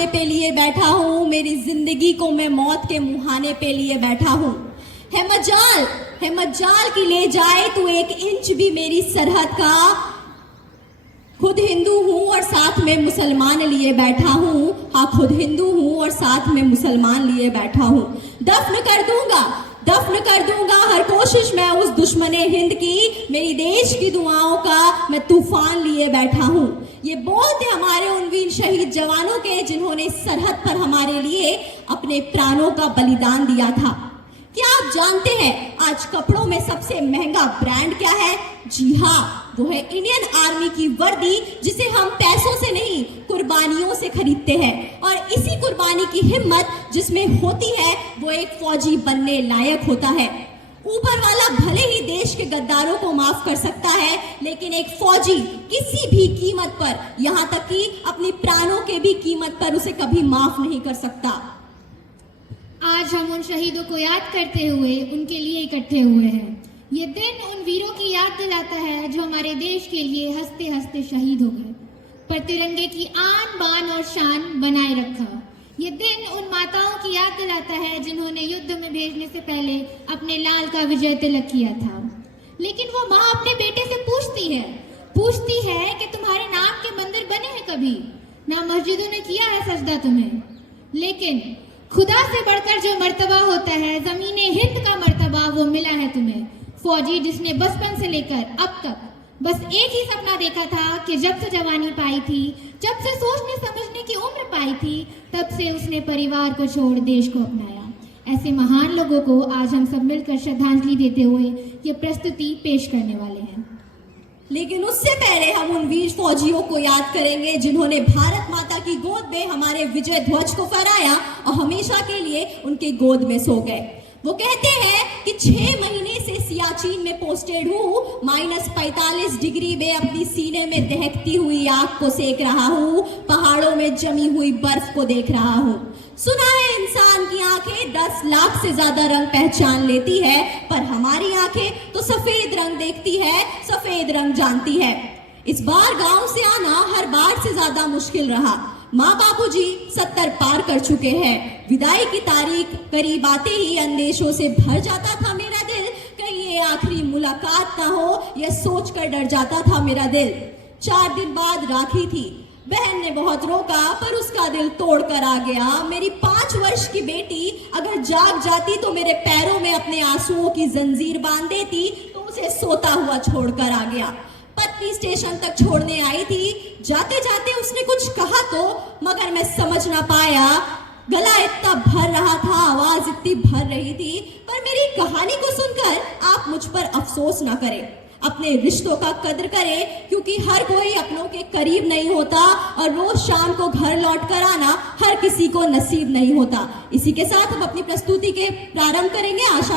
खाने पे लिए बैठा हूँ, मेरी जिंदगी को मैं मौत के मुहाने पे लिए बैठा हूँ। है मजाल की ले जाए तू 1 इंच भी मेरी सरहद का। खुद हिंदू हूँ और साथ में मुसलमान लिए बैठा हूँ। हाँ, खुद हिंदू हूँ और साथ में मुसलमान लिए बैठा हूँ। दफन कर दूंगा हर कोशिश मैं उस दुश्मने हिंद की। मेरी देश की दुआओं का मैं तूफान लिए बैठा हूँ। ये बोल थे हमारे उन वीर शहीद जवानों के, जिन्होंने सरहद पर हमारे लिए अपने प्राणों का बलिदान दिया था। क्या आप जानते हैं आज कपड़ों में सबसे महंगा ब्रांड क्या है? जी हाँ, वो है इंडियन आर्मी की वर्दी, जिसे हम पैसों से नहीं कुर्बानियों से खरीदते हैं। और इसी कुर्बानी की हिम्मत जिसमें होती है वो एक फौजी बनने लायक होता है। ऊपर वाला भले ही देश के गद्दारों को माफ कर सकता है, लेकिन एक फौजी किसी भी कीमत पर, यहाँ तक कि अपनी प्राणों के भी कीमत पर उसे कभी माफ नहीं कर सकता। आज हम उन शहीदों को याद करते हुए उनके लिए इकट्ठे हुए हैं। ये दिन उन वीरों की याद दिलाता है जो हमारे देश के लिए हंसते हंसते शहीद हो गए, पर तिरंगे की आन बान और शान बनाए रखा। ये दिन उन माताओं की याद दिलाता है जिन्होंने युद्ध में भेजने से पहले अपने लाल का विजय तिलक किया था। लेकिन वो माँ अपने बेटे से पूछती है कि तुम्हारे नाम के मंदिर बने हैं कभी? ना मस्जिदों ने किया है सजदा तुम्हें, लेकिन खुदा से बढ़कर जो मर्तबा होता है, ज़मीने हिंद का मर्तबा, वो मिला है तुम्हें। फौजी जिसने बचपन से लेकर अब तक बस एक ही सपना देखा था कि जब से जवानी पाई थी, जब से सोचने समझने की उम्र पाई थी, तब से उसने परिवार को छोड़ देश को अपनाया। ऐसे महान लोगों को आज हम सब मिलकर श्रद्धांजलि देते हुए ये प्रस्तुति पेश करने वाले हैं। लेकिन उससे पहले हम उन वीर फौजियों को याद करेंगे जिन्होंने भारत माता की गोद में हमारे विजय ध्वज को फहराया और हमेशा के लिए उनके गोद में सो गए। वो कहते हैं कि 6 महीने से सियाचिन में पोस्टेड हूँ, -45 डिग्री में अपनी सीने में दहकती हुई आग को सेक रहा हूँ, पहाड़ों में जमी हुई बर्फ को देख रहा हूँ। सुना है इंसान की आंखें 10 लाख से ज्यादा रंग पहचान लेती है, पर हमारी आंखें तो सफेद रंग देखती है, सफेद रंग जानती है। इस बार गांव से आना हर बार से ज्यादा मुश्किल रहा। माँ बापूजी 70 पार कर चुके हैं। विदाई की तारीख करीब आते ही अंदेशों से भर जाता था मेरा दिल, कहीं ये आखिरी मुलाकात ना हो, यह सोचकर डर जाता था मेरा दिल। 4 दिन बाद राखी थी। बहन ने बहुत रोका पर उसका दिल तोड़कर आ गया। मेरी 5 वर्ष की बेटी अगर जाग जाती तो मेरे पैरों में अपने आंसुओं की जंजीर बांध देती, तो उसे सोता हुआ छोड़कर आ गया। पत्नी स्टेशन तक छोड़ने आई थी। जाते जाते उसने कुछ कहा तो, मगर मैं समझ ना पाया। गला इतना भर रहा था, आवाज इतनी भर रही थी। पर मेरी कहानी को सुनकर आप मुझ पर अफसोस ना करें, अपने रिश्तों का कद्र करें, क्योंकि हर कोई अपनों के करीब नहीं होता और रोज शाम को घर लौट कर आना हर किसी को नसीब नहीं होता। इसी के साथ हम अपनी प्रस्तुति के प्रारंभ करेंगे। आशा